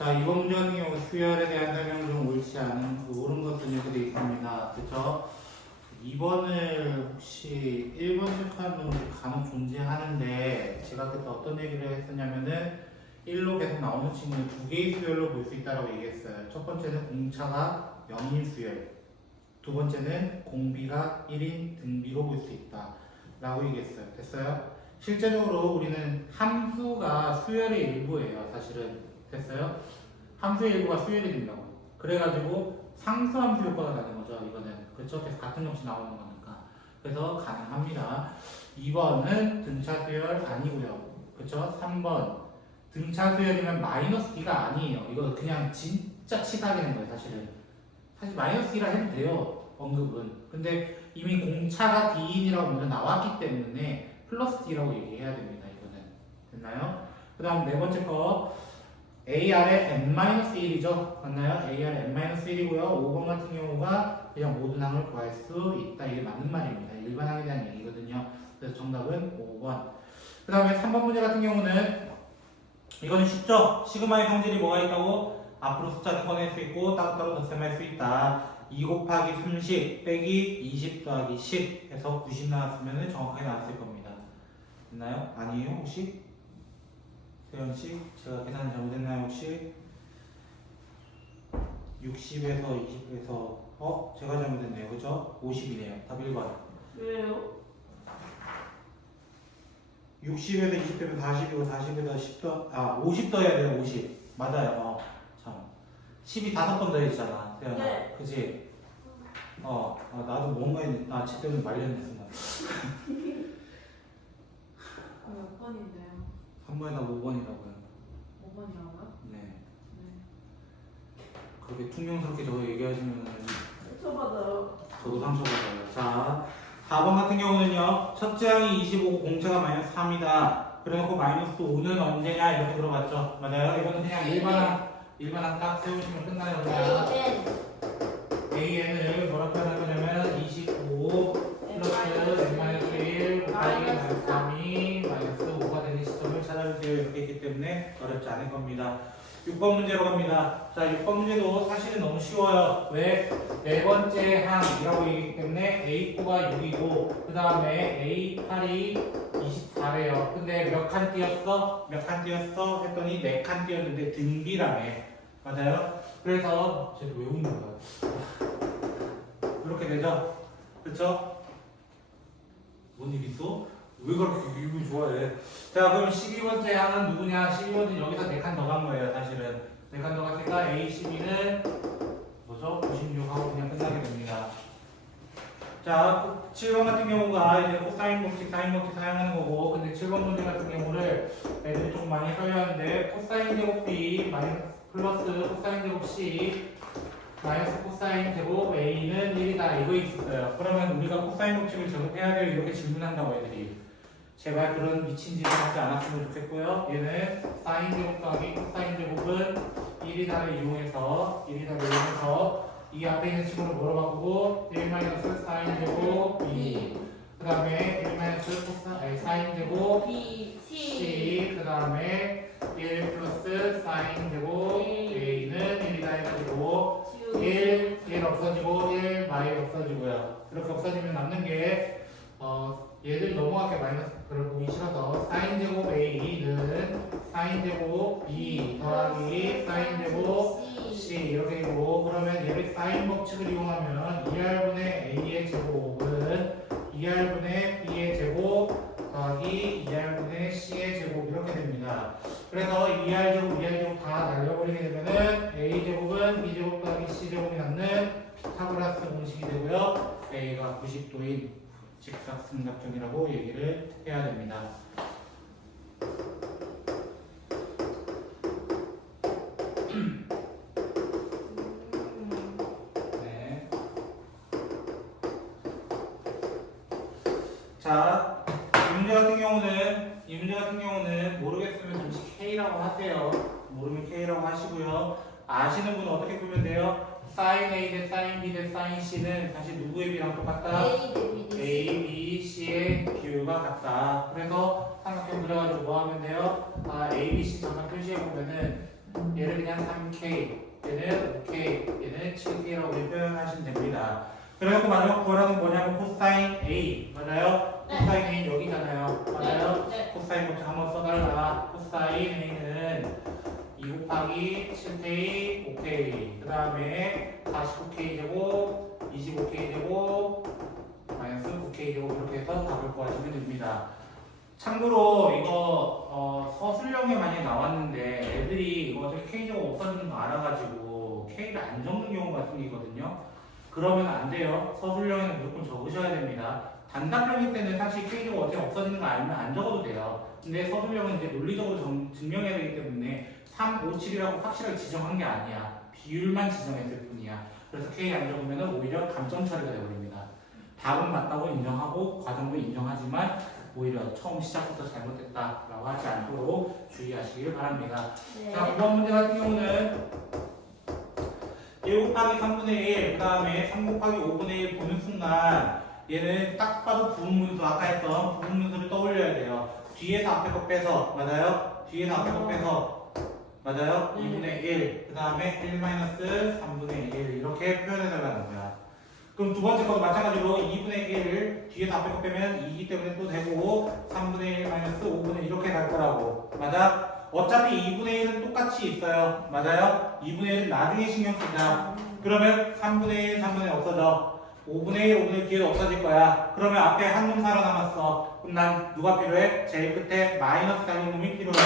자, 이번 문제 같은 경우 수열에 대한 설명 중 옳지 않은 옳은 것은 이렇게 되어 있습니다. 그쵸? 2번을 혹시 1번 체크하는 분들이 간혹 존재하는데 제가 그때 어떤 얘기를 했었냐면은 1로 계속 나오는 친구는 두 개의 수열로 볼 수 있다고 얘기했어요. 첫 번째는 공차가 0인 수열, 두 번째는 공비가 1인 등비로 볼 수 있다 라고 얘기했어요. 됐어요? 실제적으로 우리는 함수가 수열의 일부예요. 사실은. 됐어요? 함수의 일부가 수열이 된다고. 그래가지고 상수함수 효과가 나는 거죠. 이거는. 그렇죠? 그래서 같은 정치 나오는 거니까. 그래서 가능합니다. 2번은 등차 수열 아니고요. 그렇죠? 3번 등차 수열이면 마이너스 D가 아니에요. 이거 그냥 진짜 치사하게 된 거예요. 사실은. 사실 마이너스 D라 해도 돼요. 언급은. 근데 이미 공차가 D인이라고 먼저 나왔기 때문에 플러스 D라고 얘기해야 됩니다. 이거는. 됐나요? 그 다음 네 번째 거 AR의 n-1이죠. 맞나요? AR의 n-1이고요. 5번 같은 경우가 그냥 모든 항을 구할 수 있다. 이게 맞는 말입니다. 일반 항에 대한 얘기거든요. 그래서 정답은 5번. 그 다음에 3번 문제 같은 경우는 이거는 쉽죠? 시그마의 성질이 뭐가 있다고? 앞으로 숫자는 꺼낼 수 있고 따로따로 덧셈할 수 있다. 2 곱하기 30 빼기 20 더하기 10 해서 90 나왔으면 정확하게 나왔을 겁니다. 됐나요? 아니에요? 혹시? 세연씨, 제가 계산 잘못했나요 혹시? 60에서 20에서 제가 잘못했네요. 그죠? 50이네요. 답 1번. 왜요? 60에서 20 빼면 40이고 40에서 10 더, 50 더해야 돼요. 50. 맞아요. 참. 10이 5번 더해지잖아. 세연아. 네. 그치? 나도 뭔가 했네. 쟤 때문에 말렸네, 순간. 몇 번인데요? 3번에다 5번이라고요. 5번이라고요? 네. 네. 그렇게 퉁명스럽게 저거 얘기하시면 상처받아요. 저도 상처받아요. 자, 4번 같은 경우는요. 첫째 항이 25고 공차가 마이너스 3이다. 그래놓고 마이너스 5는 언제냐 이렇게 물어봤죠. 맞아요? 이거는 그냥 일반항 딱 세우시면 끝나요. 그냥 AN을 뭐라고 표현할 거냐면 25 플러스 n-1 곱하기 마이너스 3이 마이너스 5가 되는 시점을 찾아주세요. 이렇게 했기 때문에 어렵지 않을 겁니다. 6번 문제로 갑니다. 자, 6번 문제도 사실은 너무 쉬워요. 왜? 네 번째 항이라고 얘기했기 때문에 A9가 6이고 그 다음에 A8이 24래요. 근데 몇 칸 띄었어? 몇 칸 띄었어? 했더니 4칸 띄었는데 등비라며. 맞아요? 그래서 쟤도 왜 웃는 거야? 이렇게 되죠? 그쵸? 뭔 일 있어? 왜 그렇게 기분 좋아해? 자, 그럼 12번째 항은 누구냐? 12번은 여기서 4칸 더 간 거예요, 사실은. 4칸 더 갔으니까 A12는 뭐죠? 96하고 그냥 끝나게 됩니다. 자, 7번 같은 경우가 이제 코사인 법칙, 사인 법칙 사용하는 거고, 근데 7번 문제 같은 경우를 애들이 좀 많이 써야하는데, 코사인 제곱 B 마이너스 플러스 코사인 제곱 C 마이너스 코사인 제곱 A는 1이다. 이거 있었어요. 그러면 우리가 코사인 법칙을 적용해야 돼요. 이렇게 질문한다고 애들이. 제발 그런 미친 짓을 하지 않았으면 좋겠고요. 얘는 사인 제곱 더하기 코사인 제곱은 1이다를 이용해서 이 앞에 있는 친구를 뭐로 바꾸고 1 마이너스 사인 제곱 B 그 다음에 1 마이너스 사인 제곱 C 그 다음에 1 플러스 사인 제곱 A는 1이다 해가지고 1 없어지고 1 마일 없어지고요. 이렇게 없어지면 남는 게 얘들 넘어가게 마이너스 그걸 보기 싫어서 사인 제곱 A는 사인 제곱 B 더하기 사인 제곱 C 이렇게 되고 그러면 얘를 사인 법칙을 이용하면 2R분의 A의 제곱은 2R분의 B의 제곱 더하기 2R분의 C의 제곱 이렇게 됩니다. 그래서 2R제곱, 2R제곱 다 날려버리게 되면은 A제곱은 B제곱 더하기 C제곱이 남는 피타고라스 공식이 되고요. A가 90도인 직사삼각형이라고 얘기를 해야 됩니다. 네. 자, 이 문제 같은 경우는 모르겠으면 잠시 K라고 하세요. 모르면 K라고 하시고요. 아시는 분은 어떻게 풀면 돼요? 사인 A 대 사인 B 대 사인 C는 사실 누구의 B랑 똑같다? A, B, C의 비율과 같다. 그래서 삼각형 그려가지고 뭐 하면 돼요? A, B, C 잠깐 표시해보면은 얘를 그냥 3K, 얘는 5K, 얘는 7K라고 표현하시면 됩니다. 그래갖고 마지막 구하라는 건 뭐냐면 코사인 A 맞아요? 네. 코사인 A 여기잖아요. 맞아요? 네. 코사인 곱창 한번 써달라. 코사인 A는 2 곱하기 7K, 5K 그 다음에 49K 제곱, 25K 제곱, 마이너스 9K 제곱 이렇게 해서 답을 구하시면 됩니다. 참고로 이거 서술형에 많이 나왔는데 애들이 이거 K제곱 없어지는 거 알아가지고 K를 안 적는 경우가 생기거든요. 그러면 안 돼요. 서술형에는 무조건 적으셔야 됩니다. 단답형일 때는 사실 K제곱 어차피 없어지는 거 알면 안 적어도 돼요. 근데 서술형은 이제 논리적으로 증명해야 되기 때문에 3, 5, 7이라고 확실하게 지정한 게 아니야. 비율만 지정했을 뿐이야. 그래서 K 안 적으면 오히려 감점 처리가 되어버립니다. 답은 맞다고 인정하고 과정도 인정하지만 오히려 처음 시작부터 잘못됐다라고 하지 않도록 주의하시길 바랍니다. 네. 자, 9번 문제 같은 경우는 1 곱하기 3분의 1, 그 다음에 3 곱하기 5분의 1 보는 순간 얘는 딱 봐도 부분문수, 아까 했던 부분문수를 떠올려야 돼요. 뒤에서 앞에 거 빼서, 맞아요? 뒤에서 앞에 거 빼서, 맞아요? 네. 2분의 1, 그 다음에 1-3분의 1 이렇게 표현해달라는 거야. 그럼 두 번째 것도 마찬가지로 2분의 1을 뒤에서 앞에 거 빼면 2이기 때문에 또 되고 3분의 1 마이너스 5분의 1 이렇게 갈 거라고. 맞아? 어차피 2분의 1은 똑같이 있어요. 맞아요? 2분의 1은 나중에 신경 쓰자. 그러면 3분의 1, 3분의 1 없어져. 5분의 1, 5분의 1 뒤에도 없어질 거야. 그러면 앞에 한 놈 살아남았어. 그럼 난 누가 필요해? 제일 끝에 마이너스 달린 놈이 필요해.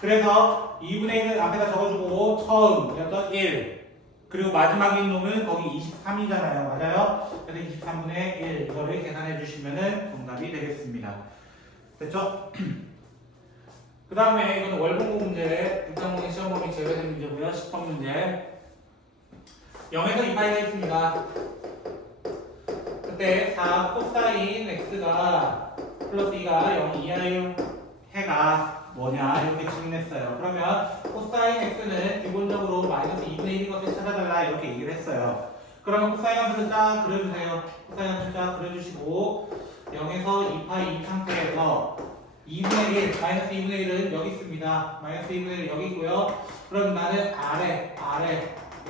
그래서 2분의 1은 앞에다 적어주고 처음이었던 1 그리고 마지막인 놈은 거기 23이잖아요. 맞아요? 그래서 23분의 1 이거를 계산해 주시면 정답이 되겠습니다. 됐죠? 그 다음에 이거는 월분고 문제, 불평공의 시험범위 제외된 문제고요. 10번 문제 0에서 2파이가 있습니다. 그때 4 코사인 x가 플러스 2가 0 이하의 해가 뭐냐 이렇게 질문했어요. 그러면 코사인 x는 기본적으로 마이너스 2분의 1인 것을 찾아달라 이렇게 얘기를 했어요. 그러면 코사인 함수를 딱 그려주세요. 코사인 함수를 딱 그려주시고 0에서 2파이 이 상태에서 2분의 1, 마이너스 2분의 1은 여기 있습니다. 마이너스 2분의 1은 여기 있고요. 그럼 나는 아래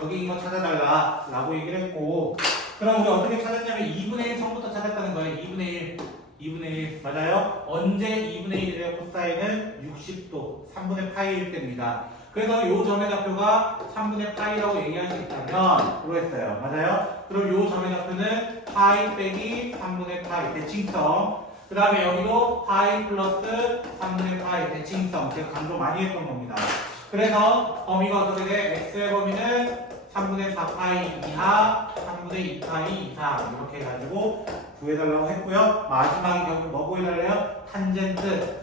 여기 이거 찾아달라 라고 얘기를 했고 그럼 우리 어떻게 찾았냐면 2분의 1 성부터 찾았다는 거예요. 2분의 1 맞아요? 언제 2분의 1이래요? 코사인은 60도 3분의 파이일 때입니다. 그래서 요 점의 좌표가 3분의 파이라고 얘기할 수 있다면 그랬어요. 맞아요? 그럼 요 점의 좌표는 파이 빼기 3분의 파이 대칭성 그 다음에 여기도 파이 플러스 3분의 파이 대칭성 제가 강조 많이 했던 겁니다. 그래서 범위가 어떻게 돼? x의 범위는 3분의 4파이 이하 3분의 2파이 이상 이렇게 해가지고 구해달라고 했고요. 마지막에 결국 뭐 구해달래요? 탄젠트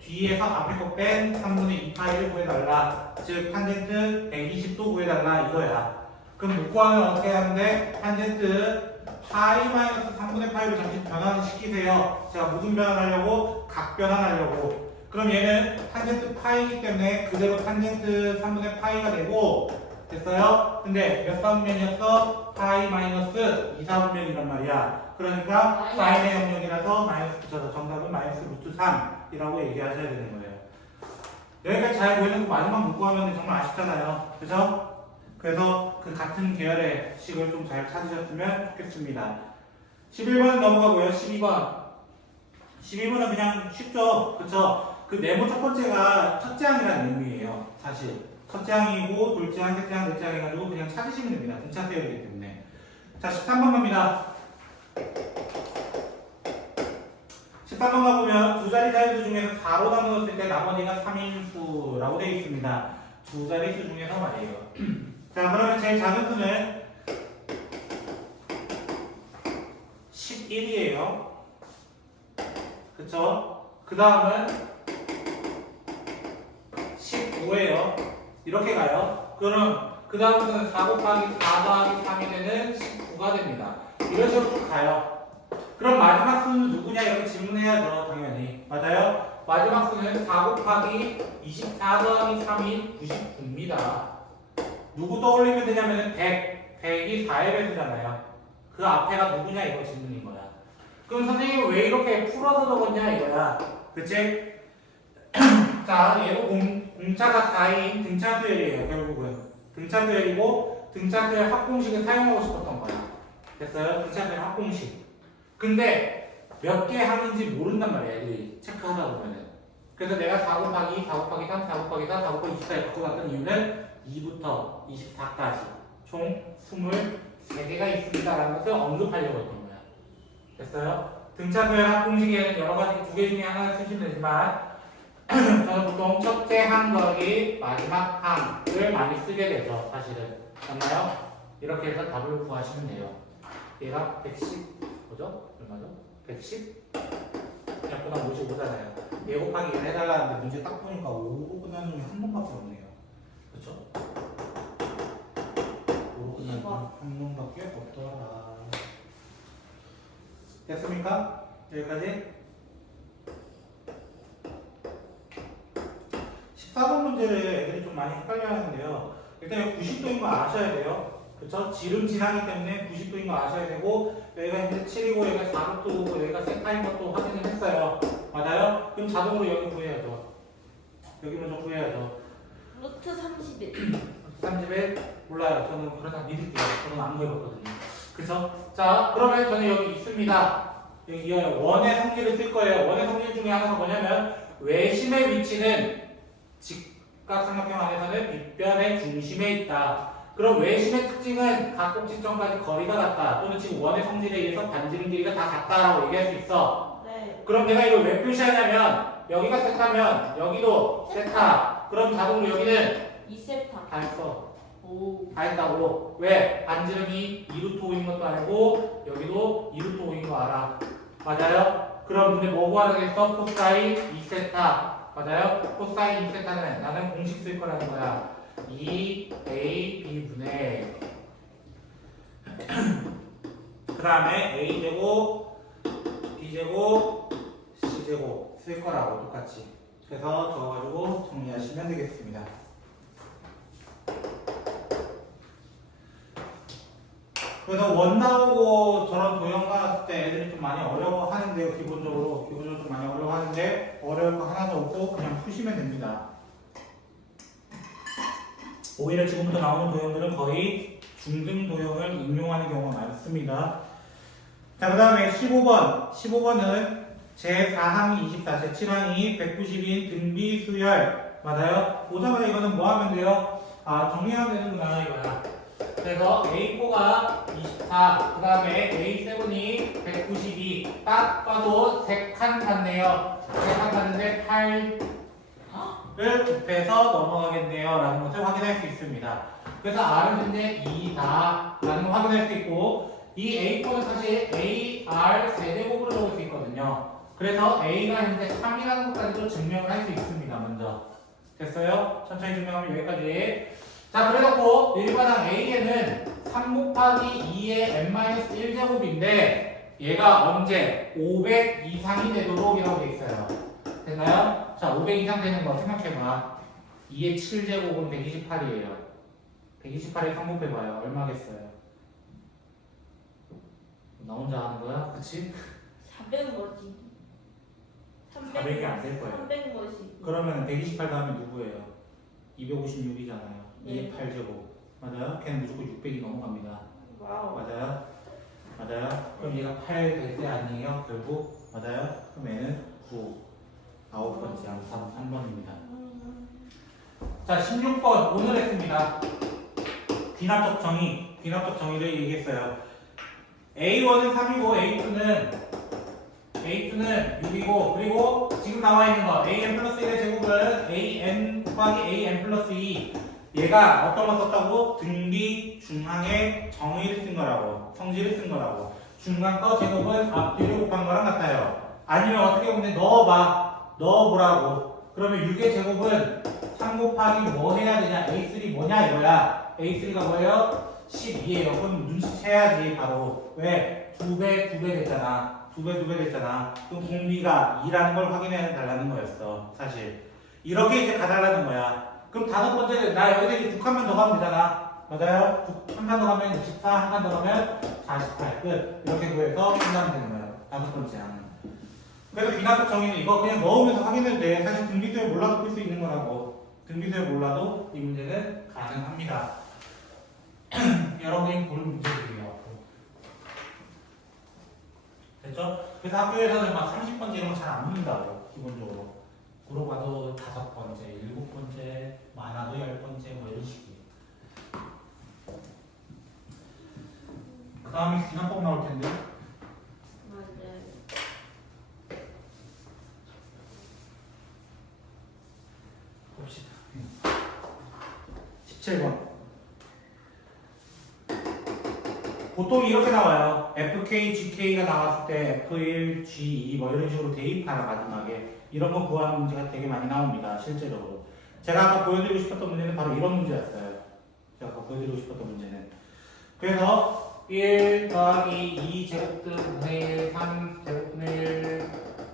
뒤에서 앞에 거 뺀 3분의 2파이를 구해달라. 즉 탄젠트 120도 구해달라 이거야. 그럼 못 구하면 어떻게 하는데 탄젠트 파이 마이너스 3분의 파이로 잠시 변환을 시키세요. 제가 무슨 변환하려고? 각 변환하려고. 그럼 얘는 탄젠트 파이이기 때문에 그대로 탄젠트 3분의 파이가 되고 됐어요? 근데 몇 사분면이었어? 파이 마이너스 2, 4분면이란 말이야. 그러니까 사인의 영역이라서 마이너스 붙여서 정답은 마이너스 루트 3이라고 얘기하셔야 되는 거예요. 여기까지 잘 보이는 거 마지막 못 구하면 정말 아쉽잖아요. 그죠? 그래서 그 같은 계열의 식을 좀 잘 찾으셨으면 좋겠습니다. 11번은 넘어가고요. 12번은 그냥 쉽죠? 그쵸? 그 네모 첫 번째가 첫째 항이라는 의미예요. 사실. 첫째 항이고 둘째 항, 셋째 항, 넷째 항 해가지고 그냥 찾으시면 됩니다. 등차 세열이기 때문에. 자, 13번 갑니다. 13번 가보면 두 자리 자리수 중에서 4로 나누었을 때 나머지가 3인수라고 되어 있습니다. 두 자리수 중에서 말이에요. 자, 그러면 제일 작은 수는 11이에요. 그쵸? 그 다음은 15예요. 이렇게 가요. 그럼 그 다음부터는 4 곱하기 4 더하기 3이 되는 19가 됩니다. 이런 식으로 쭉 가요. 그럼 마지막 수는 누구냐 이렇게 질문해야죠. 당연히. 맞아요? 마지막 수는 4 곱하기 24 더하기 3인 99입니다. 누구 떠올리면 되냐면 100이 4의 배수잖아요. 그 앞에가 누구냐 이거 질문인 거야. 그럼 선생님 왜 이렇게 풀어서 적었냐 이거야. 그치? 자, 얘도 등차가 4인 등차 수열이에요. 결국은 등차 수열이고 등차 수열 합공식을 사용하고 싶었던 거야. 됐어요? 등차 수열 합공식. 근데 몇 개 하는지 모른단 말이야. 애들이 체크하다 보면은. 그래서 내가 4 곱하기 4 곱하기 3, 4 곱하기 4, 4 곱하기 24를 갖고 갔던 이유는 2부터 24까지 총 23개가 있습니다라는 것을 언급하려고 했던 거야. 됐어요? 등차 수열 합공식에는 여러 가지 두 개 중에 하나를 쓰시면 되지만 저는 보통 첫째 항 더하기 마지막 항을 많이 쓰게 되죠. 사실은. 맞나요? 이렇게 해서 답을 구하시면 돼요. 얘가 110 뭐죠? 얼마죠? 110? 약보다 55잖아요. 얘 곱하기 1 해달라는데 문제 딱 보니까 5로 끝나는 게 한 번밖에 없네요. 그렇죠? 5로 끝나는 한 번밖에 없더라. 됐습니까? 여기까지? 14번 문제를 애들이 좀 많이 헷갈려 하는데요. 일단 여기 90도인 거 아셔야 돼요. 그쵸? 지름 지나기 때문에 90도인 거 아셔야 되고, 여기가 현재 7이고, 여기가 4루트고, 여기가 세타인 것도 확인을 했어요. 맞아요? 그럼 자동으로 여기 구해야죠. 여기 먼저 구해야죠. 루트 31. 31? 몰라요. 저는 그러다 믿을게요. 저는 안 구해봤거든요. 그쵸? 자, 그러면 저는 여기 있습니다. 여기 원의 성질을 쓸 거예요. 원의 성질 중에 하나가 뭐냐면, 외심의 위치는 직각삼각형 안에서는 빗변의 중심에 있다. 그럼 외심의 특징은 각 꼭지점까지 거리가 같다. 또는 지금 원의 성질에 의해서 반지름 길이가 다 같다라고 얘기할 수 있어. 네. 그럼 내가 이걸 왜 표시하냐면 여기가 세타면 여기도 세타. 그럼 자동으로 여기는 2세타. 다 했어. 오. 다 했다고. 왜? 반지름이 2루트 5인 것도 알고 여기도 2루트 5인 거 알아. 맞아요? 그럼 근데 뭐 구하겠어? 코사인 2세타. 맞아요? 코사인 2세타는 나는 공식 쓸 거라는 거야. 2a b분의 그 다음에 a제곱 b제곱 c제곱 쓸 거라고 똑같이. 그래서 적어가지고 정리하시면 되겠습니다. 그래서 원 나오고 저런 도형 나왔을 때 애들이 좀 많이 어려워하는데요. 기본적으로 좀 많이 어려워하는데 어려울 거 하나도 없고 그냥 푸시면 됩니다. 오히려 지금부터 나오는 도형들은 거의 중등 도형을 인용하는 경우가 많습니다. 자, 그 다음에 15번. 15번은 제4항이 24, 제7항이 190인 등비 수열. 맞아요? 보자마자 이거는 뭐 하면 돼요? 아, 정리하면 되는구나, 이거야. 그래서 A4가 24, 그 다음에 A7이 192. 딱 봐도 3칸 같네요. 3칸 같은데 8을 곱해서 넘어가겠네요. 라는 것을 확인할 수 있습니다. 그래서 R은 현재 2다. 라는 걸 확인할 수 있고, 이 A4는 사실 AR 세제곱으로 적을 수 있거든요. 그래서 A가 현재 3이라는 것까지도 증명을 할 수 있습니다. 먼저. 됐어요? 천천히 증명하면 여기까지. 자, 그래놓고 일반항 A에는 3 곱하기 2의 n-1제곱인데 얘가 언제 500 이상이 되도록 이라고 돼 있어요. 됐나요? 자, 500 이상 되는 거 생각해봐. 2의 7제곱은 128이에요. 128에 3 곱해봐요. 얼마겠어요? 나 혼자 하는 거야? 그치? 400머지. 400이 안 될 거예요. 300머지. 그러면 128 다음에 누구예요? 256이잖아요. 2의 8제곱. 맞아요? 걔는 무조건 600이 넘어갑니다. 와우. 맞아요? 맞아요? 그럼 얘가 8 될 때 아니에요? 결국? 맞아요? 그럼 얘는 9. 9번째, 3번입니다. 자, 16번 오늘 했습니다. 귀납적 정의. 귀납적 정의를 얘기했어요. A1은 3이고 A2는 6이고, 그리고 지금 나와 있는 거 AN 플러스 1의 제곱은 AN 곱하기 AN 플러스 2. 얘가 어떤 거 썼다고? 등비 중항의 정의를 쓴 거라고. 성질을 쓴 거라고. 중간 거 제곱은 앞뒤를 곱한 거랑 같아요. 아니면 어떻게 보면 넣어보라고. 그러면 6의 제곱은 3 곱하기 뭐 해야 되냐? A3 뭐냐 이거야. A3가 뭐예요? 12예요. 그럼 눈치채야지 바로. 왜? 2배 됐잖아. 2배 됐잖아. 그럼 공비가 2라는 걸 확인해 달라는 거였어. 사실. 이렇게 이제 가달라는 거야. 그럼 다섯 번째는 나 여기서 이제 2칸만 더 가면 되잖아. 맞아요? 한 칸 더 가면 64, 한 칸 더 가면 48. 끝. 이렇게 구해서 끝나면 되는 거예요. 다섯 번째 항은. 그래서 비나적 정의는 이거 그냥 넣으면서 확인해도 돼. 사실 등비수에 몰라도 풀 수 있는 거라고. 등비수를 몰라도 이 문제는 가능합니다. 여러분이 볼 문제들이에요. 됐죠? 그래서 학교에서는 막 30번째 이런 거 잘 안 묻는다고 기본적으로. 물어봐도 5번째, 7번째, 많아도 10번째 뭐 이런 식이에요. 그 다음에 기납법 나올 텐데. 맞아요. 봅시다. 17번. 보통 이렇게 나와요. FK, GK가 나왔을 때 F1, G2 뭐 이런 식으로 대입하라 마지막에. 이런 거 구하는 문제가 되게 많이 나옵니다. 실제로. 제가 아까 보여드리고 싶었던 문제는 바로 이런 문제였어요. 제가 아까 보여드리고 싶었던 문제는. 그래서 1 더하기 2 제곱분의 1, 3 제곱분의 1,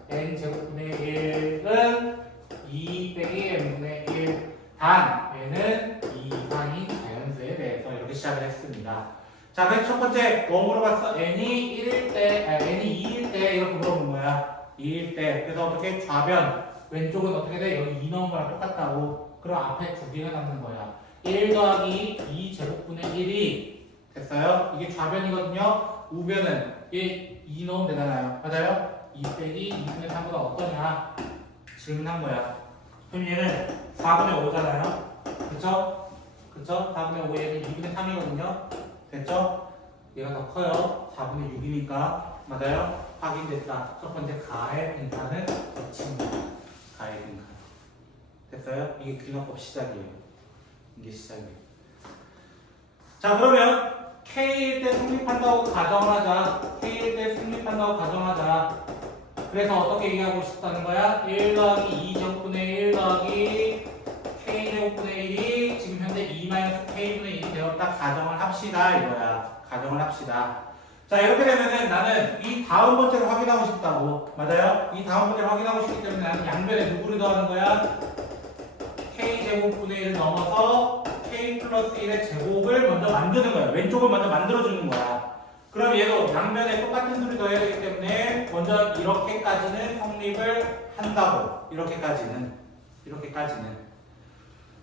n 제곱분의 1은 2 빼기 n분의 1 단 n은 2 이상인 자연수에 대해서 이렇게 시작을 했습니다. 자, 그래서 첫 번째 뭐 물어봤어? n이 1일 때, n이 2일 때 이렇게 물어본 거야. 2일 때. 그래서 어떻게 좌변 왼쪽은 어떻게 돼? 여기 2 넣은 거랑 똑같다고. 그럼 앞에 두 개가 남는 거야. 1 더하기 2 제곱분의 1이 됐어요? 이게 좌변이거든요. 우변은 2 넣으면 되잖아요. 맞아요? 2 빼기 2분의 3보다 어떠냐? 질문한 거야. 그럼 얘는 4분의 5잖아요. 그쵸? 그쵸? 4분의 5 얘는 2분의 3이거든요. 됐죠? 얘가 더 커요. 4분의 6이니까. 맞아요? 확인됐다. 첫 번째 가의 빈칸은 거칩니다. 가의 빈칸. 됐어요? 이게 기납법 시작이에요. 이게 시작이에요. 자, 그러면 K일 때 성립한다고 가정하자. K일 때 성립한다고 가정하자. 그래서 어떻게 얘기하고 싶다는 거야? 1 더하기 2 제곱분의 1 더하기 K 제곱분의 1이 지금 현재 2 K분의 1이 되었다. 가정을 합시다. 이거야. 가정을 합시다. 자, 이렇게 되면은 나는 이 다음 번째를 확인하고 싶다고. 맞아요? 이 다음 번째를 확인하고 싶기 때문에 나는 양변에 누구를 더하는 거야? K 제곱분의 1을 넘어서 K 플러스 1의 제곱을 먼저 만드는 거야. 왼쪽을 먼저 만들어주는 거야. 그럼 얘도 양변에 똑같은 수를 더해야 되기 때문에 먼저 이렇게까지는 성립을 한다고. 이렇게까지는.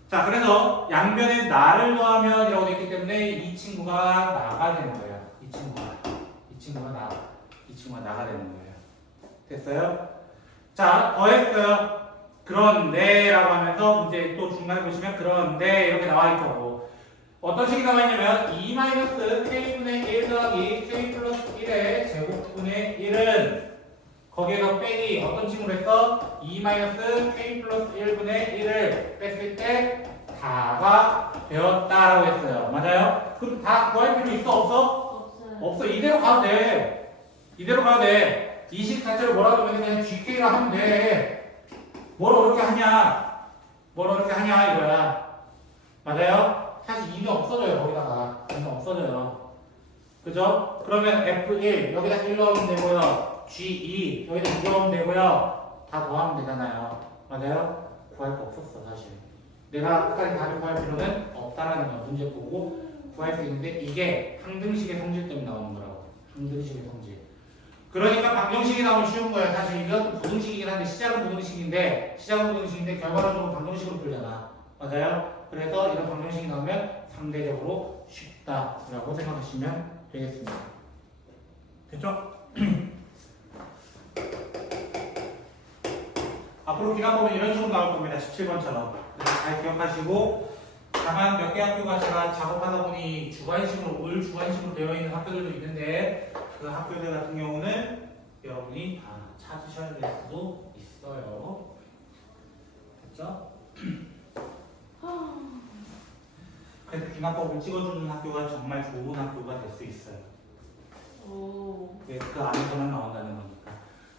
자, 그래서 양변에 나를 더하면 이라고 되어 있기 때문에 이 친구가 나가 되는 거야. 이 친구가 나가 되는 거예요. 됐어요? 자, 더했어요. 그런데 라고 하면서 문제 또 중간에 보시면 그런데 이렇게 나와 있고 어떤 식이 나와 있냐면 2-K분의 1 더하기 K 플러스 1의 제곱분의 1은 거기에서 빼기 어떤 식으로 했어? 2-K 플러스 1분의 1을 뺐을 때 다가 되었다라고 했어요. 맞아요? 그럼 다 구할 필요 있어? 없어? 없어요. 없어. 이대로 가도 돼. 이 식 자체를 뭐라고 하면 그냥 GK라 하면 돼. 뭘 어렵게 하냐 이거야. 맞아요? 사실 2는 없어져요. 거기다가 2는 없어져요. 그죠? 그러면 F1 여기다 1 넣으면 되고요. G2 여기다 2 넣으면 되고요. 다 더하면 되잖아요. 맞아요? 구할 거 없었어 사실. 내가 끝까지 답을 구할 필요는 없다라는 거 문제 보고 구할 수 있는데 이게 항등식의 성질 때문에 나오는 거라고. 항등식의 성질. 그러니까 방정식이 나오면 쉬운 거예요. 사실 이것도 부등식이긴 한데 시작은 부등식인데 결과론적으로 방정식으로 풀잖아. 맞아요? 그래서 이런 방정식이 나오면 상대적으로 쉽다라고 생각하시면 되겠습니다. 됐죠? 앞으로 기납법은 이런 식으로 나올 겁니다. 17번처럼. 잘 기억하시고 다만 몇 개 학교가 제가 작업하다 보니 올 주관식으로 되어 있는 학교들도 있는데 그 학교들 같은 경우는 여러분이 다 찾으셔야 될 수도 있어요. 됐죠? 그래서 기납법을 찍어주는 학교가 정말 좋은 학교가 될 수 있어요. 오. 그 안에서만 나온다는 거니까.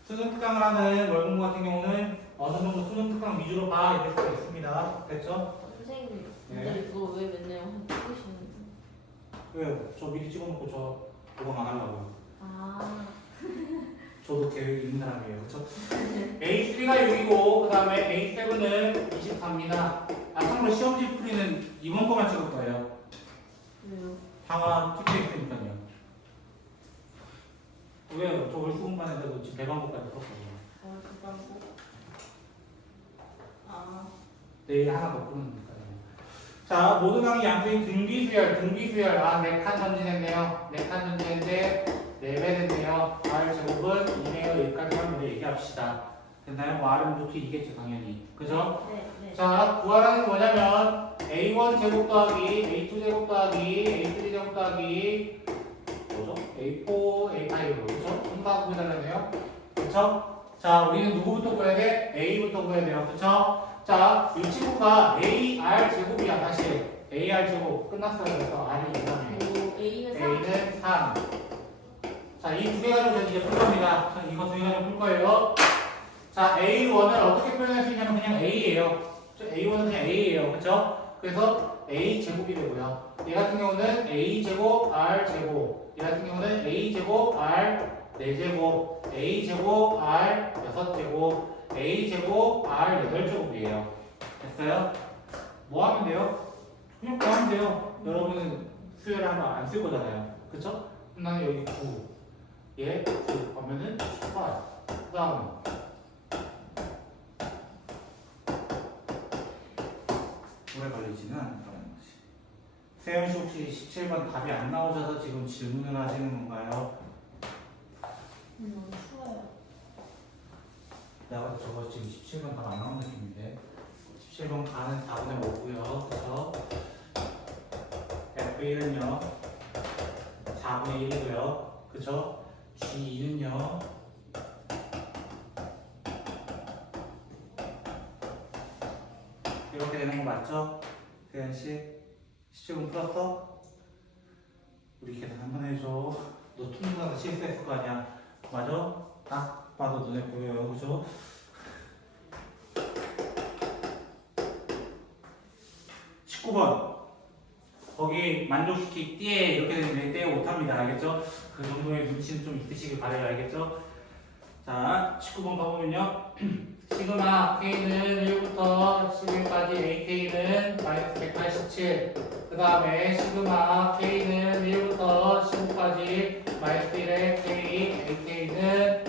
수능 특강을 하는 월공부 같은 경우는 어느 정도 수능 특강 위주로 봐 이럴 수가 있습니다. 됐죠? 선생님, 네. 근데 이거 왜 맨날 영상 찍으시는 거예요? 왜요? 저 미리 찍어놓고 저 보강 안 하려고요. 아. 저도 계획이 있는 사람이에요. 그쵸? A3가 6이고 그 다음에 A7은 24입니다. 참고로 시험지 풀이는 이번 거만 찍을 거예요. 왜요? 방화 찍혀 있으니까요. 왜요? 저 월수공반에서도 지금 대방법까지 풀었거든요. 잠깐만. 아. 내일 하나 더 푸는 거니까요. 자, 모든 항이 양수인 등비수열. 아, 4칸 전진했네요. 4칸 전진했는데 4배 됐네요. R 제곱은 2네요. 여기까지 하면 얘기합시다. 됐나요? 뭐 R은 루트 2겠죠, 당연히. 그죠? 네. 자, 구하라는 게 뭐냐면 A1 제곱 더하기 A2 제곱 더하기 A3 제곱 더하기 뭐죠? A4, A5로 그죠? 손가 구해달라네요. 그쵸? 자, 우리는 누구부터 구해야 돼? A부터 구해야 돼요. 그쵸? 자, 이 친구가 AR 제곱이야. 다시 AR 제곱 끝났어요. 그래서 R이 2, A는 3. A는 3. 자, 이 두 개 가지고 저는 이제 풀 겁니다. 자, 이거 두 개 가지고 풀 거예요. 자, A1을 어떻게 표현할 수 있냐면 그냥 A예요. A1은 그냥 A예요. 그쵸? 그래서 A 제곱이 되고요. 얘 같은 경우는 A 제곱 R 제곱. 얘 같은 경우는 A 제곱 R 4제곱. A 제곱 R 6제곱. A 제곱 R 8제곱이에요. 됐어요? 뭐 하면 돼요? 그냥 뭐 하면 돼요. 여러분은 수열을 하면 안 쓸 거잖아요. 그쵸? 그럼 나는 여기 9. 얘 9. 하면은 18. 그 다음 오래 걸리지는 않다는 거지. 세영 씨 혹시 17번 답이 안 나오셔서 지금 질문을 하시는 건가요? 너무 추워요. 내가 저거 지금 17번 답 안 나온 느낌인데 17번 가는 4분의 5고요. 그래서 F1은요 4분의 1이고요. 그쵸? G2는요 이렇게 되는 거 맞죠? 세연 씨 17번 풀었어? 우리 계산 한번 해줘. 너 통과가 실수했을 거 아니야? 맞아? 딱 봐도 눈에 보여요. 그죠? (19번) 거기 만족시키 띠에 이렇게 되는데 띠에 못합니다. 알겠죠? 그 정도의 눈치는 좀 있으시길 바라요. 알겠죠? 자, 19번 가보면요. 시그마 K는 1부터 11까지 AK는 마이너스 187. 그 다음에 시그마 K는 1부터 15까지 마이너스 1의 K, AK는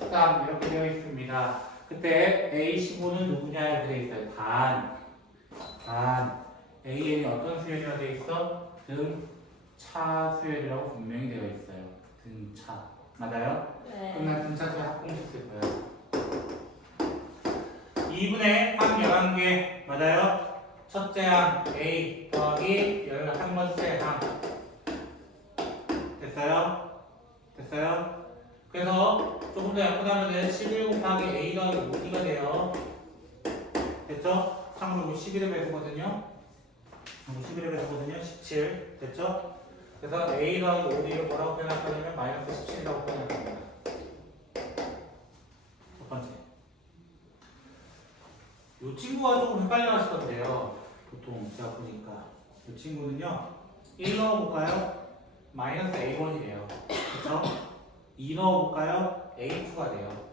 13 이렇게 되어 있습니다. 그때 A15는 누구냐 이렇게 되어 있어요. 단 AN이 어떤 수열이라고 되어 있어? 등차 수열이라고 분명히 되어 있어요. 등차 맞아요? 네. 그럼 난 등차 수열 합공식 쓸 거예요. 2분의 항 11개 맞아요? 첫째 항 A 더하기 11번째 항 됐어요? 됐어요? 그래서 조금 더 약분하면 11 곱하기 A 더하기 5D가 돼요. 됐죠? 참고로 11의 배수거든요. 11의 배수거든요. 17 됐죠? 그래서 A 더하기 5D를 뭐라고 표현할 거냐면 마이너스 17이라고 표현할 겁니다. 첫 번째 이 친구가 조금 헷갈려 하시던데요. 보통 제가 보니까 이 친구는요 1 넣어볼까요? 마이너스 A1이래요. 그쵸? 2 넣어볼까요? A2가 돼요.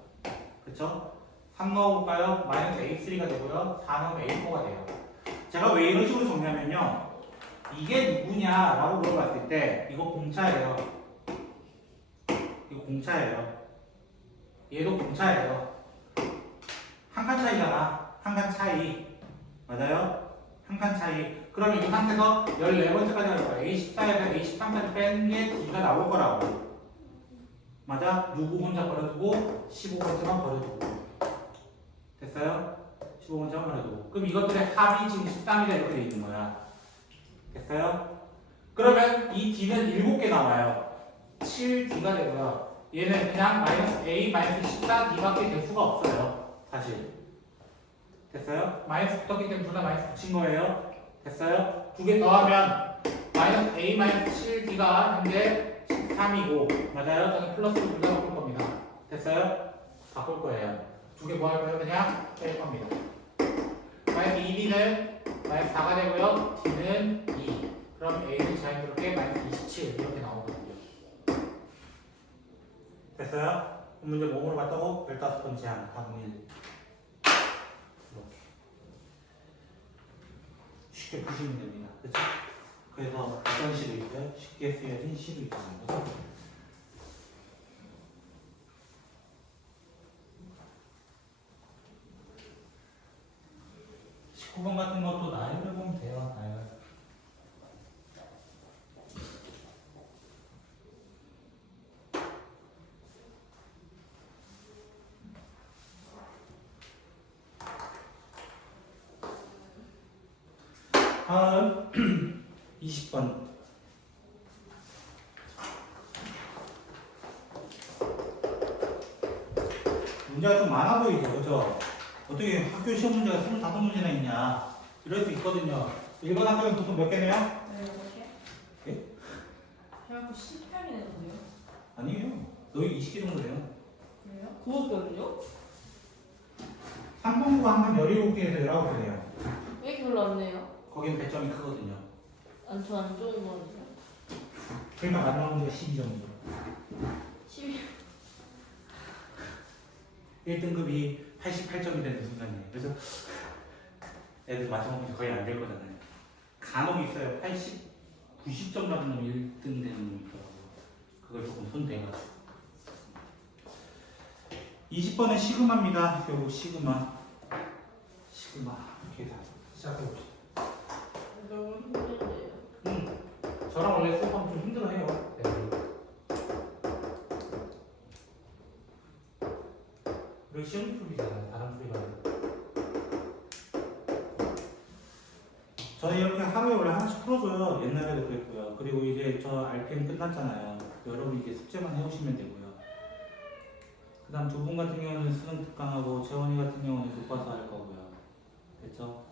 그쵸? 3 넣어볼까요? 마이너스 A3가 되고요. 4 넣으면 A4가 돼요. 제가 왜 이런 식으로 정리하면요 이게 누구냐라고 물어봤을 때 이거 공차예요. 이거 공차예요. 얘도 공차예요. 한 칸 차이잖아. 한 칸 차이. 맞아요? 한 칸 차이. 그럼 이 상태에서 14번째까지 할 거야. A14에서 A13까지 뺀 게 D가 나올 거라고. 맞아? 누구 혼자 버려두고 15번째만 버려두고. 됐어요? 15번째만 버려두고. 그럼 이것들의 합이 지금 13이다 이렇게 돼 있는 거야. 됐어요? 그러면 이 D는 7개 나와요. 7D가 되고요. 얘는 그냥 마이너스 A 마이너스 14D밖에 될 수가 없어요. 사실. 됐어요? 마이너스 붙었기 때문에 둘 다 마이너스 붙인 거예요. 됐어요? 두 개 더하면 마이너스 A 마이너스 7D가 현재 13이고 맞아요? 저는 플러스로 둘 다 바꿀 겁니다. 됐어요? 바꿀 거예요. 두 개 뭐 할 거예요? 그냥 뺄 겁니다. 마이너스 2D는 마이너스 4가 되고요. D는 2. 그럼 A는 자연스럽게 마이너스 27 이렇게 나오거든요. 됐어요? 문제 몸으로 봤다고 15번째 항 답은 1. 이렇게 쉽게 푸시면 됩니다. 그렇죠? 그래서 어떤 시도 있어요? 쉽게 쓰여진 시도 있다는 거죠. 다음 20번. 문제가 좀 많아 보이죠, 그죠? 어떻게 학교 시험 문제가 25문제나 있냐? 이럴 수 있거든요. 1번 학교는 보통 몇 개네요? 네, 이렇게. 예? 제가 그 10편이네요. 아니에요. 너희 20개 정도 돼요. 그래요? 9월별이요? 3분부가 항상 17개에서 19개네요. 왜 이렇게 별로 안 내요? 거기는 배점이 크거든요. 저 안 좋은 거는요? 그러니까 마지막 문제가 12점이죠. 12. 1등급이 88점이 되는 순간이에요. 그래서 애들 마지막 문제 거의 안 될 거잖아요. 간혹 있어요. 80, 90점 받은 놈 1등 되는 놈이 있더라고요. 그걸 조금 손대가지고. 20번은 시그마입니다. 결국 시그마. 시그마. 계산 시작해봅시다. 너무 힘든데요. 저랑 원래 수업하면 좀 힘들어해요. 네. 우리 시험 풀이잖아요. 다른 풀이가. 저는 이렇게 하루에 원래 하나씩 풀어줘요. 옛날에도 그랬고요. 그리고 이제 저 RPM 끝났잖아요. 여러분 이제 숙제만 해오시면 되고요. 그 다음 두 분 같은 경우는 수능 특강하고 재원이 같은 경우는 교과서 할 거고요. 됐죠?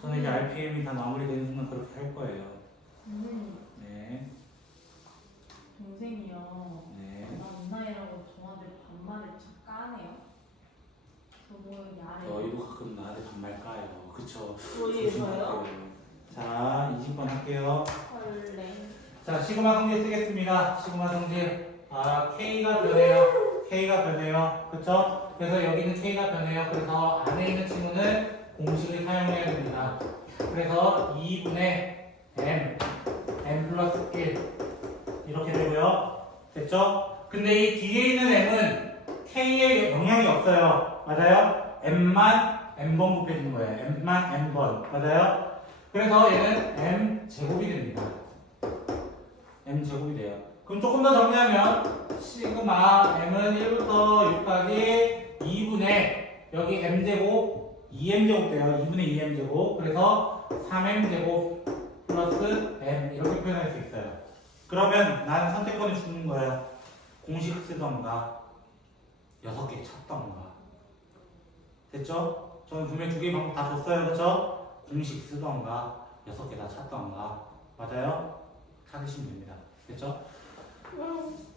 저는 이제 RPM이 다 마무리되는 순간 그렇게 할 거예요. 네. 동생이요. 네. 나 누나이라고 저한테 반말을 참 까네요. 저거 야래. 저희도 가끔 나한테 반말 까요. 그쵸? 저희요? 자, 20번 할게요. 헐래. 자, 시그마 성질 쓰겠습니다. 시그마 성질. K가 변해요. K가 변해요. 그쵸? 그래서 여기는 K가 변해요. 그래서 안에 있는 친구는 공식을 사용해야 됩니다. 그래서 2분의 M 플러스 1 이렇게 되고요. 됐죠? 근데 이 뒤에 있는 M은 K에 영향이 없어요. 맞아요? M만 N번 곱해지는 거예요. M만 N번. 맞아요? 그래서 얘는 M 제곱이 됩니다. M 제곱이 돼요. 그럼 조금 더 정리하면 시그마 M은 1부터 6까지 2분의 여기 M제곱 2M제곱 돼요. 2분의 2M제곱. 그래서 3M제곱 플러스 M 이렇게 표현할 수 있어요. 그러면 나는 선택권을 주는 거예요. 공식 쓰던가 6개 찾던가. 됐죠? 저는 분명히 2개의 방법 다 줬어요. 그렇죠? 공식 쓰던가 6개 다 찾던가. 맞아요? 찾으시면 됩니다. 됐죠?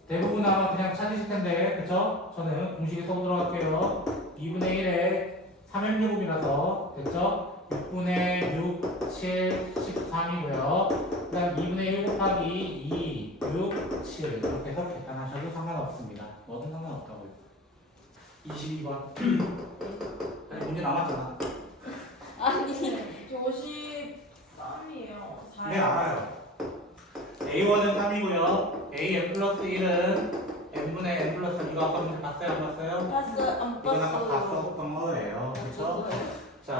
대부분 아마 그냥 찾으실 텐데, 그쵸? 저는 공식에 써보도록 할게요. 2분의 1에 3M제곱이라서, 됐죠? 6분의 6, 7, 13이고요. 그 다음 2분의 1 곱하기 2, 6, 7. 이렇게 해서 계산하셔도 상관없습니다. 뭐든 상관없다고요. 22번. 아니, 문제 남았잖아. 아니, 저 53이에요. 네, 알아요. A1은 3이고요. AM 플러스 1은 N분의 N 플러스 이거 아까 문제 봤어요? 안 봤어요? 봤어, 안 이건 아까 봤어. 봤었던 거예요. 그렇죠? 자,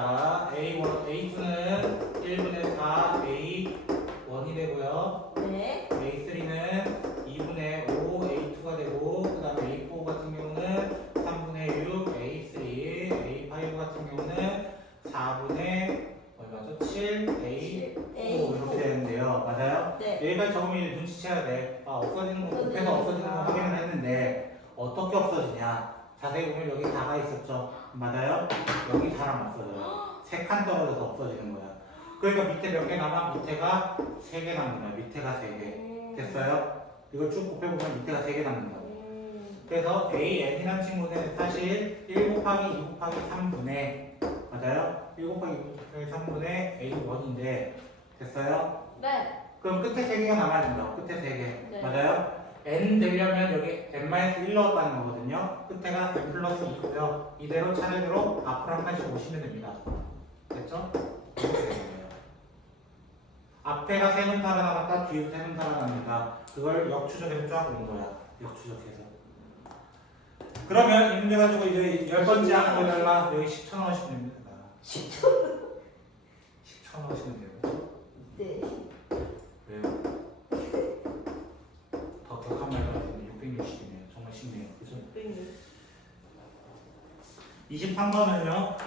A1, A2는 1분의 4 A1이 되고요. 네. A3는 2분의 5 A2가 되고 그 다음에 A4 같은 경우는 3분의 6 A3 A5 같은 경우는 4분의 얼마죠? 7 A4 이렇게 되는데요. 맞아요? 네. 여기까지 적으면 눈치채야 돼. 없어지는 거 곱해서 없어지는 거 확인을 했는데 어떻게 없어지냐? 자세히 보면 여기 4가 있었죠. 맞아요? 여기 4랑 없어져요. 3칸 떨어져서 없어지는 거야. 그러니까 밑에 몇 개 남아? 밑에가 3개 남는 거야. 밑에가 3개. 됐어요? 이걸 쭉 곱해보면 밑에가 3개 남는다고. 그래서 AN이라는 친구는 사실 1 곱하기 2 곱하기 3분의 맞아요? 1 곱하기 2 곱하기 3분의 A1인데 됐어요? 네. 그럼 끝에 3개가 남아야 된다. 끝에 3개. 네. 맞아요? N 되려면 여기 N-1 넣었다는 거거든요. 끝에가 N 플러스 2고요. 이대로 차례대로 앞으로 한 칸씩 오시면 됩니다. 됐죠? 이렇게 되는 거예요. 앞에가 3놈 살아남았다. 뒤에도 3놈 살아납니다. 그걸 역추적해서 쫙 온 거야. 역추적해서. 그러면 이 문제 가지고 이제 10번째 하는 거 달라. 여기 10,000원 하시면 됩니다. 10,000원? 10,000원 하시면 돼요. 네. 왜요? 더 격한 말 같은데 660이네요. 정말 쉽네요. 그죠? 23번은요.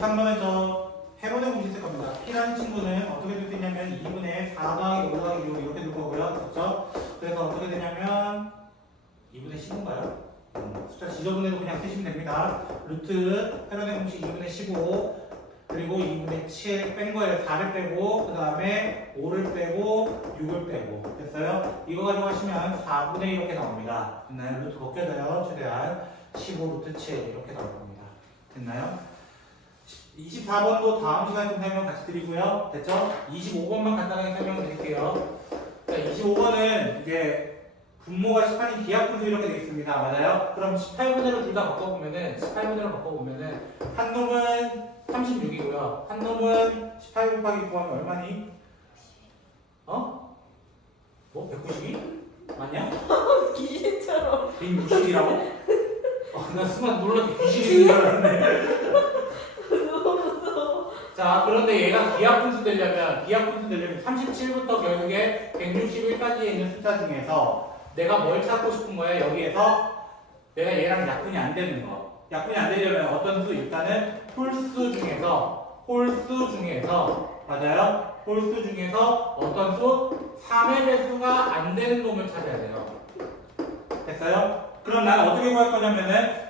23번은 저 해본의 공식 쓸 겁니다. P라는 친구는 어떻게 될 수 있냐면 2분의 4 더하기 5 더하기 6 이렇게 될 거고요. 그렇죠? 그래서 어떻게 되냐면 2분의 15인가요? 숫자 지저분해도 그냥 쓰시면 됩니다. 루트 해본의 공식 2분의 15 그리고 2분의 7 뺀 거예요. 4를 빼고 그 다음에 5를 빼고 6을 빼고 됐어요? 이거 가지고 하시면 4분의 1 이렇게 나옵니다. 됐나요? 루트 벗겨져요. 최대한 15 루트 7 이렇게 나올 겁니다. 됐나요? 24번도 다음 시간에 좀 설명 같이 드리고요. 됐죠? 25번만 간단하게 설명을 드릴게요. 자, 25번은 이제 분모가 18인 기하분수 이렇게 되어 있습니다. 맞아요? 그럼 18분의로 둘 다 바꿔보면은 18분의로 바꿔보면은 한 놈은 36이고요. 한 놈은 18 곱하기 9 하면 얼마니? 어? 뭐? 192? 맞냐? 귀신처럼. 160이라고? 나 순간 놀라서 귀신인 줄 알았네. 너무 무서워. 자, 그런데 얘가 기하분수 되려면 37부터 결국에 161까지 있는 숫자 중에서 내가 뭘 찾고 싶은 거야? 여기에서 내가 얘랑 약분이 안 되는 거. 약분이 안 되려면 어떤 수? 일단은 홀수 중에서 맞아요? 홀수 중에서 어떤 수? 3의 배수가 안 되는 놈을 찾아야 돼요. 됐어요? 그럼 나는 어떻게 구할 거냐면은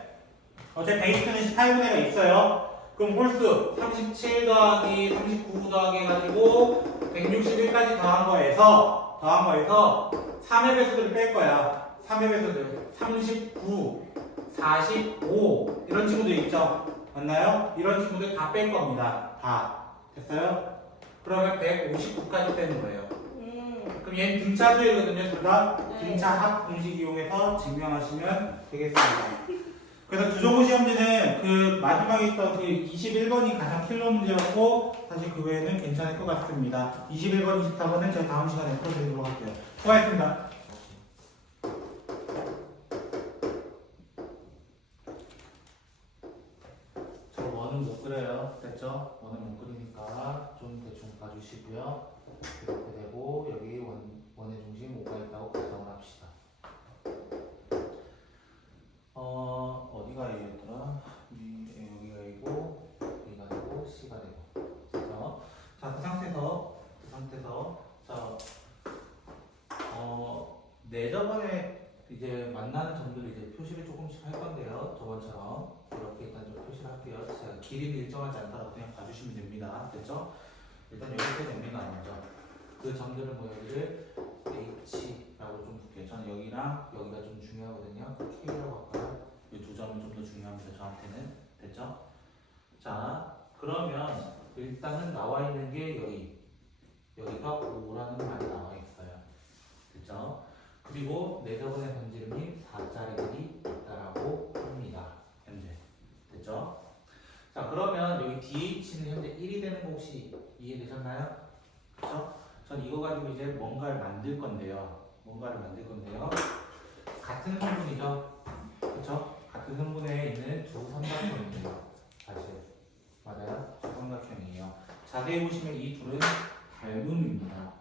어차피 베이스는 18분의가 있어요. 그럼 홀수 37 더하기 39 더하기 해가지고 161까지 더한 거에서 3의 배수들을 뺄 거야. 3의 배수들 39, 45 이런 친구들 있죠? 맞나요? 이런 친구들 다 뺄 겁니다. 다. 됐어요? 그러면 159까지 빼는 거예요. 그럼 얘는 등차수이거든요. 둘 다 등차 합 공식 이용해서 증명하시면 되겠습니다. 그래서 두종호 시험지는 그 마지막에 있던 그 21번이 가장 킬러 문제였고 사실 그 외에는 괜찮을 것 같습니다. 21번, 24번은 제가 다음 시간에 풀어드리도록 할게요. 수고하셨습니다. 저 원은 못 그려요. 됐죠? 원은 못 그리니까 좀 대충 봐주시고요. 이렇게 되고 여기 원의 중심 5가 있다고 가정을 합시다. 어디가 A였더라? 여기가 A고 B가 되고 C가 되고 그래서 자, 그 상태에서 자, 네 저번에 이제 만나는 점들을 이제 표시를 조금씩 할 건데요. 저번처럼 이렇게 일단 좀 표시를 할게요. 자, 길이는 일정하지 않다고 그냥 봐주시면 됩니다. 됐죠? 일단 여기서 됩니다. 아니죠? 그 점들은 뭐 여기를 H라고 좀 볼게요. 저는 여기랑 여기가 좀 중요하거든요. K라고 할까요? 이 두 점은 좀 더 중요합니다. 저한테는. 됐죠? 자, 그러면 일단은 나와 있는 게 여기가 5라는 말이 나와 있어요. 됐죠? 그리고 네 저번에 번지름이 4짜리들이 있다라고 합니다. 현재. 됐죠? 자, 그러면 여기 DH는 현재 1이 되는 거 혹시 이해되셨나요? 그렇죠? 전 이거 가지고 이제 뭔가를 만들 건데요. 같은 성분이죠. 그렇죠? 같은 성분에 있는 두 삼각형이에요. 사실 맞아요? 두 삼각형이에요. 자세히 보시면 이 둘은 닮음입니다.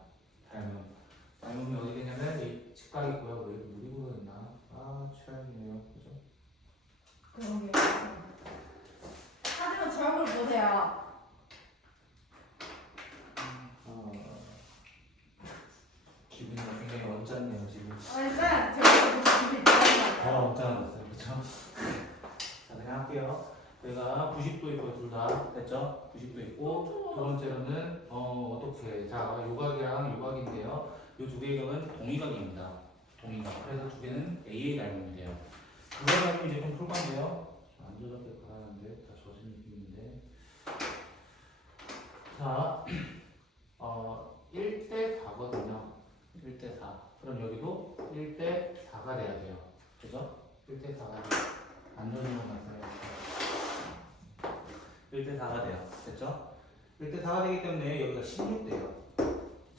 닮음이 어디 되냐면 이 직각이고요. 왜 누리고가 있나? 아, 최악이네요. 그죠? 그러게요. 하지만 제 얼굴 보세요. 기분이 굉장히 언짢네요 지금. 일단 제 얼굴 보시면 됩니다. 언짢았어요, 그렇죠? 자, 그냥 할게요. 여기가 90도 있고 둘 다 됐죠? 90도 있고 두 번째로는 어떻게? 자, 요각이랑 요각인데요. 이 두 개의 각은 동의각입니다. 동의각. 그래서 두 개는 A의 닮음이 돼요. 그걸 가지고 이제 좀 풀 건데요. 안 젖었게 가라는데 다 젖은 느낌인데. 자, 1대 4거든요. 1대 4. 그럼 여기도 1대 4가 돼야 돼요. 그죠? 1대 4가 돼요. 안 젖은 것 같아요. 1대 4가 돼요. 됐죠? 1대 4가 되기 때문에 여기가 16 돼요.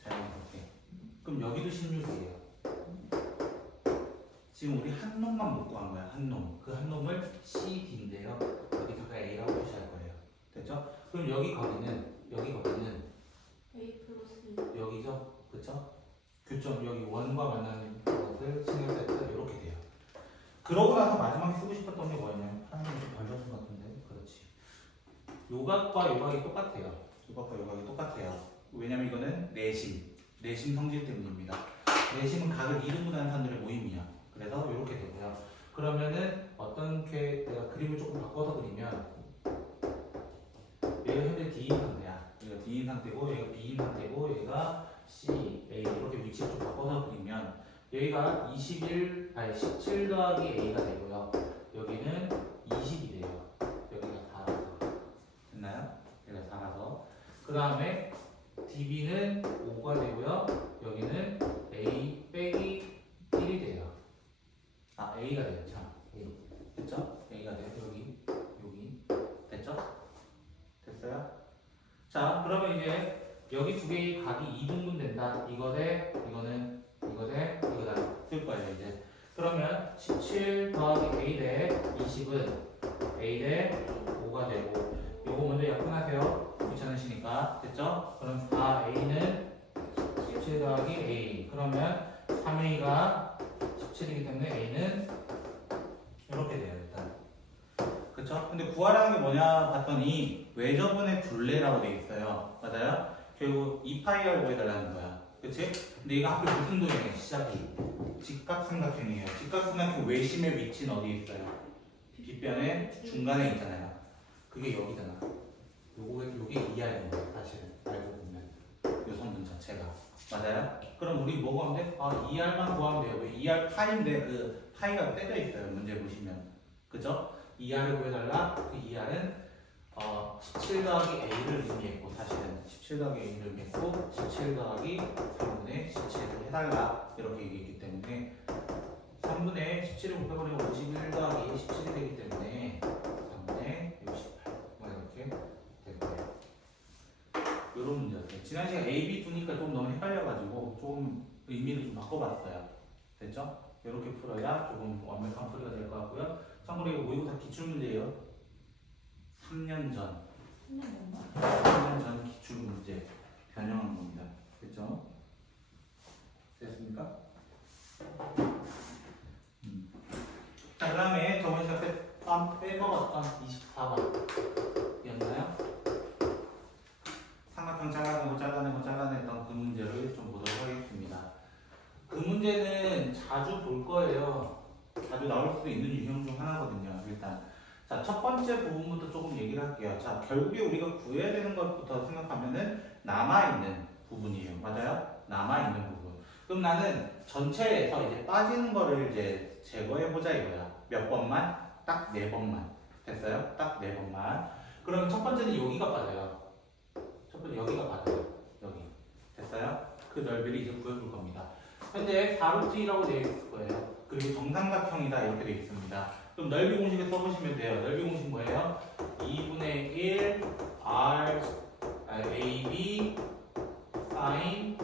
자연스럽게. 그럼 여기도 16이에요. 지금 우리 한 놈만 못 구한 거야. 한 놈. 그 한 놈을 CD인데요. 여기다가 A라고 표시할 거예요. 됐죠? 그럼 여기 거기는 A 플러스 여기죠? 그쵸? 교점 여기 원과 만나는 것을 신경 쓸 때 이렇게 돼요. 그러고 나서 마지막에 쓰고 싶었던 게 뭐였냐면 하나님 좀 발전소 같은데 그렇지. 요각과 요각이 똑같아요. 요각과 요각이 똑같아요. 왜냐면 이거는 내심 성질 때문입니다. 내심은 각을 2등분하는 선들의 모임이야. 그래서 이렇게 되고요. 그러면은 어떻게 내가 그림을 조금 바꿔서 그리면 얘가 현재 D인 상태야. 얘가 D인 상태고 얘가 B인 상태고 얘가 C, A 이렇게 위치를 좀 바꿔서 그리면 여기가 17 더하기 A가 되고요. 여기는 20이 돼요. 여기가 4라서. 됐나요? 여기가 4라서. 그 다음에 DB는 5가 되고요. 여기는 A 빼기 1이 돼요. 아, A가 돼요. 자, A. 됐죠? A가 돼요. 여기. 됐죠? 됐어요? 자, 그러면 이제 여기 두 개의 각이 2등분 된다. 이거 대 이거다 쓸 거예요, 이제. 그러면 17 더하기 A 대 20은 A 대 5가 되고 요거 먼저 약분하세요. 귀찮으시니까. 됐죠? 그럼 4A는 17 더하기 A. 그러면 3A가 17이기 때문에 A는 이렇게 돼요, 일단. 그쵸? 근데 구하라는 게 뭐냐 봤더니 외접분의 굴레라고 돼 있어요. 맞아요? 결국 2파이를 구해달라는 거야. 그치? 근데 이거 하필 무슨 도형이야, 시작이? 직각삼각형이에요. 직각삼각형 외심의 위치는 어디 있어요? 빗변의 중간에 있잖아요. 그게 여기잖아. 요게 이하인 거예요, 사실은. 알고 보면. 요 선분 자체가. 맞아요? 그럼 우리 뭐 구하면 돼? 아, 2R만 구하면 돼요. 왜 2R 파인데 그 파이가 떼져 있어요. 문제 보시면. 그죠? 2R을 구해달라. 그 2R은 17 더하기 A를 의미했고 사실은 17 더하기 A를 의미했고 17 더하기 3분의 17을 해달라 이렇게 얘기했기 때문에 3분의 17을 곱해버리면 51 더하기 17이 되기 때문에 3분의 68 이렇게 될 거예요. 이런 문제였어요. 지난 시간 A, B 두니까 좀 너무 헷갈려가지고 좀 의미를 좀 바꿔봤어요. 됐죠? 이렇게 풀어야 조금 완벽한 풀이가 될 것 같고요. 참고로 이거 모의고사 기출문제예요. 3년 전 3년 전 기출문제 변형한 겁니다. 됐죠? 됐습니까? 자, 그 다음에 저번 시간 때 빼먹었던 24번 이었나요? 삼각형 잘라내던 그 문제를 좀 보도록 하겠습니다. 그 문제는 자주 볼 거예요. 자주 나올 수도 있는 유형 중 하나거든요. 일단 자, 첫 번째 부분부터 조금 얘기를 할게요. 자, 결국에 우리가 구해야 되는 것부터 생각하면은 남아있는 부분이에요. 맞아요? 남아있는 부분. 그럼 나는 전체에서 이제 빠지는 거를 이제 제거해보자 이거야. 몇 번만? 딱 4번만. 됐어요? 딱 4번만. 그러면 첫 번째는 여기가 빠져요. 첫 번째 여기가 빠져요. 여기. 됐어요? 그 넓이를 이제 구해볼 겁니다. 현재 4루트라고 되어 있을 거예요. 그리고 정삼각형이다 이렇게 되어 있습니다. 그럼 넓이 공식을 써보시면 돼요. 넓이 공식 뭐예요? 2분의 1 R AB sin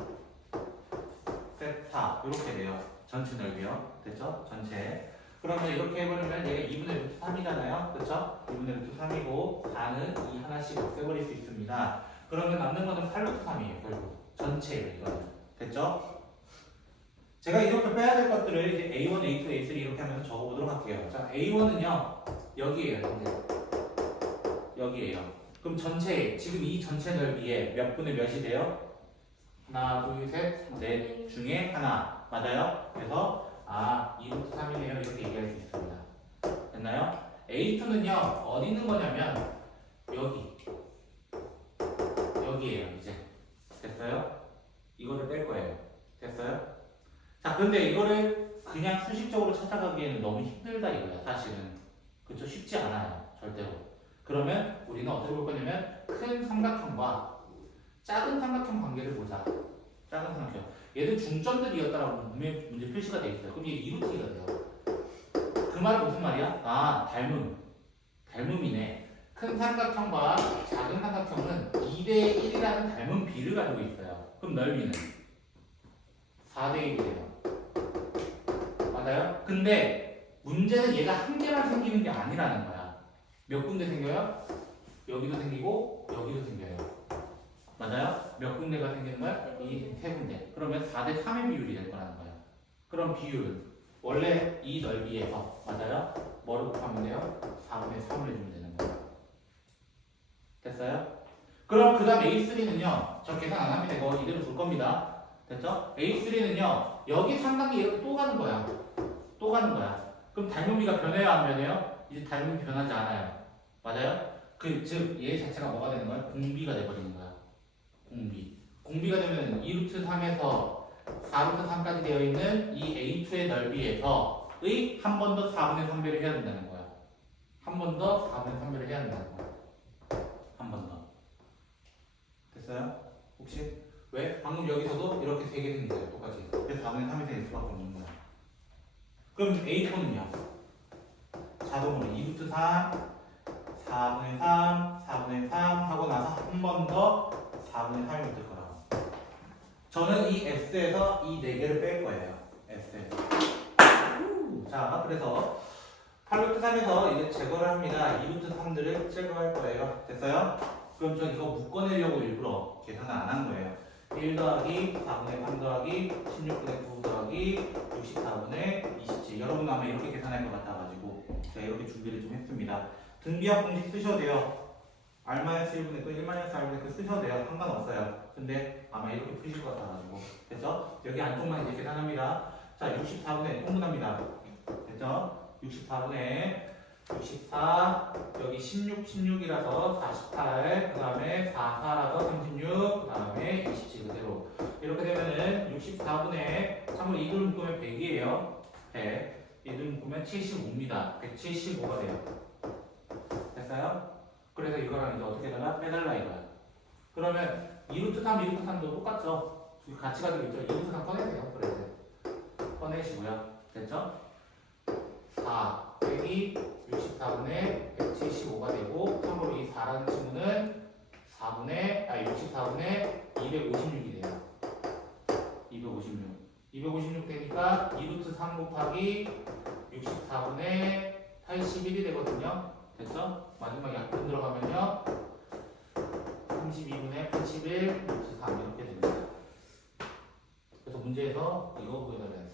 세타 이렇게 돼요. 전체 넓이요. 됐죠? 전체. 그러면 이렇게 해버리면 얘가 2분의 루트 3이잖아요. 그렇죠? 2분의 루트 3이고 4는 2 하나씩 없애버릴 수 있습니다. 그러면 남는 거는 8루트 3이에요. 결국 전체예요. 이거는. 됐죠? 제가 이렇게 빼야 될 것들을 이제 A1, A2, A3 이렇게 하면서 적어보도록 할게요. 자, A1은요, 여기에요, 여기에요. 그럼 전체, 지금 이 전체 넓이에 몇 분의 몇이 돼요? 하나, 둘, 셋, 넷 중에 하나. 맞아요? 그래서, 2루트 3이네요. 이렇게 얘기할 수 있습니다. 됐나요? A2는요, 어디 있는 거냐면, 여기에요, 이제. 됐어요? 이거를 뺄 거예요. 됐어요? 자, 근데 이거를 그냥 수식적으로 찾아가기에는 너무 힘들다 이거야, 사실은. 그쵸? 쉽지 않아요, 절대로. 그러면 우리는 어떻게 볼 거냐면 큰 삼각형과 작은 삼각형 관계를 보자. 작은 삼각형. 얘들 중점들이었다라고 문제 표시가 돼 있어요. 그럼 얘 2루트가 돼요. 그 말은 무슨 말이야? 닮음이네. 큰 삼각형과 작은 삼각형은 2대 1이라는 닮은 비를 가지고 있어요. 그럼 넓이는 4대 1이에요. 맞아요? 근데 문제는 얘가 한 개만 생기는 게 아니라는 거야. 몇 군데 생겨요? 여기도 생기고 여기도 생겨요. 맞아요? 몇 군데가 생기는 거야? 이 세 군데. 그러면 4대 3의 비율이 될 거라는 거야. 그럼 비율은 원래 이 넓이에서 맞아요? 뭐를 곱하면 돼요? 4분의 3을 해주면 되는 거야. 됐어요? 그럼 그 다음 A3는요. 저 계산 안 하면 되고 이대로 둘 겁니다. 됐죠? A3는요. 여기 3단계 이렇게 또 가는 거야. 또 가는 거야. 그럼 닮은비가 변해요 안 변해요? 이제 닮은비 변하지 않아요. 맞아요? 즉 얘 자체가 뭐가 되는 거야? 공비가 돼버리는 거야. 공비. 공비가 되면 2루트 3에서 4루트 3까지 되어 있는 이 A2의 넓이에서의 한 번 더 4분의 3배를 해야 된다는 거야. 한 번 더 4분의 3배를 해야 된다는 거야. 한 번 더. 됐어요? 혹시? 왜? 방금 여기서도 이렇게 세 개 생긴 거예요. 똑같이. 그래서 4분의 3이 될 수밖에 없는 거야. 그럼 A4는요? 자동으로 2루트 3, 4분의 3, 4분의 3 하고 나서 한 번 더 4분의 3이 붙을 거라고. 저는 이 S에서 이 4개를 뺄 거예요. S에서. 자, 그래서 8루트 3에서 이제 제거를 합니다. 2루트 3들을 제거할 거예요. 됐어요? 그럼 저 이거 묶어내려고 일부러 계산을 안 한 거예요. 1 더하기 4분의 3 더하기 16분의 9 더하기 64분의 27. 여러분 아마 이렇게 계산할 것 같아가지고 제가 이렇게 준비를 좀 했습니다. 등비합 공식 쓰셔도 돼요. R-1분의 또 1-R분의 그 쓰셔도 돼요. 상관없어요. 근데 아마 이렇게 푸실 것 같아가지고. 됐죠? 여기 안쪽만 이제 계산합니다. 자, 64분의 통분합니다. 됐죠? 64분의 64, 여기 16, 16이라서 48, 그 다음에 4, 4라서 36, 그 다음에 27 그대로. 이렇게 되면은 64분의, 참고로 이들 묶으면 100이에요. 100. 이들 묶으면 75입니다. 175가 돼요. 됐어요? 그래서 이거랑 이제 어떻게 해달라? 빼달라 이거야. 그러면 2루트 3, 2루트 3도 똑같죠? 같이 가지고 있죠? 2루트 3 꺼내세요. 그래서 꺼내시고요. 됐죠? 4 빼기 64분의 175가 되고, 참고로 이 4라는 친구는 64분의 256이 돼요. 256. 256 되니까 2루트 3 곱하기 64분의 81이 되거든요. 됐죠? 마지막에 약분 들어가면요. 32분의 81, 루트 3 이렇게 됩니다. 그래서 문제에서 이거 구해달라 했어요.